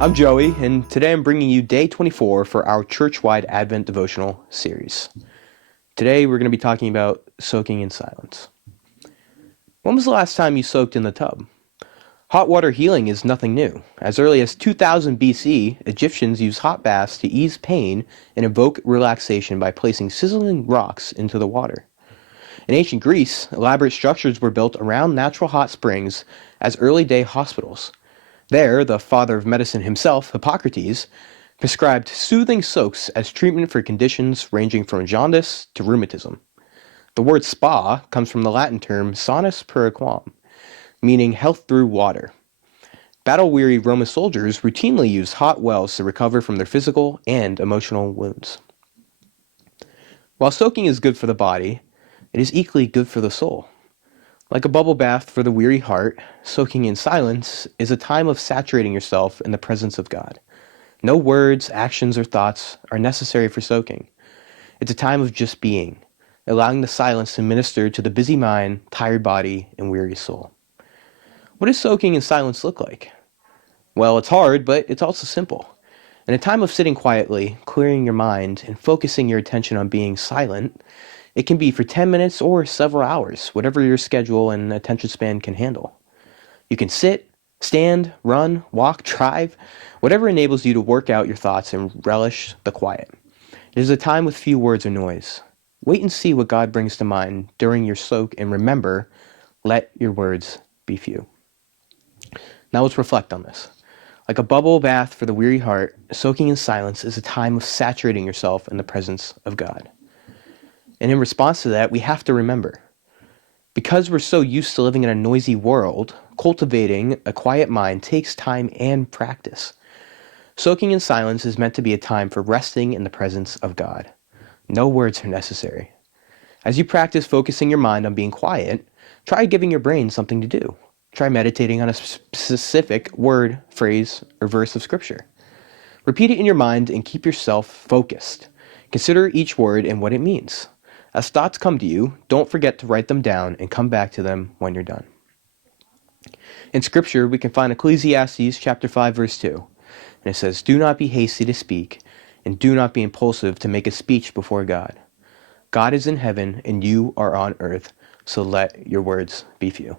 I'm Joey, and today I'm bringing you day 24 for our church-wide Advent devotional series. Today we're going to be talking about soaking in silence. When was the last time you soaked in the tub? Hot water healing is nothing new. As early as 2000 BC, Egyptians used hot baths to ease pain and evoke relaxation by placing sizzling rocks into the water. In ancient Greece, elaborate structures were built around natural hot springs as early-day hospitals. There, the father of medicine himself, Hippocrates, prescribed soothing soaks as treatment for conditions ranging from jaundice to rheumatism. The word spa comes from the Latin term sanus per aquam, meaning health through water. Battle-weary Roman soldiers routinely used hot wells to recover from their physical and emotional wounds. While soaking is good for the body, it is equally good for the soul. Like a bubble bath for the weary heart, soaking in silence is a time of saturating yourself in the presence of God. No words, actions, or thoughts are necessary for soaking. It's a time of just being, allowing the silence to minister to the busy mind, tired body, and weary soul. What does soaking in silence look like? Well, it's hard, but it's also simple. In a time of sitting quietly, clearing your mind, and focusing your attention on being silent, it can be for 10 minutes or several hours, whatever your schedule and attention span can handle. You can sit, stand, run, walk, drive, whatever enables you to work out your thoughts and relish the quiet. It is a time with few words or noise. Wait and see what God brings to mind during your soak, and remember, let your words be few. Now let's reflect on this. Like a bubble bath for the weary heart, soaking in silence is a time of saturating yourself in the presence of God. And in response to that, we have to remember, because we're so used to living in a noisy world, cultivating a quiet mind takes time and practice. Soaking in silence is meant to be a time for resting in the presence of God. No words are necessary. As you practice focusing your mind on being quiet, try giving your brain something to do. Try meditating on a specific word, phrase, or verse of Scripture. Repeat it in your mind and keep yourself focused. Consider each word and what it means. As thoughts come to you, don't forget to write them down and come back to them when you're done. In Scripture, we can find Ecclesiastes chapter 5, verse 2. And it says, "Do not be hasty to speak, and do not be impulsive to make a speech before God. God is in heaven, and you are on earth, so let your words be few."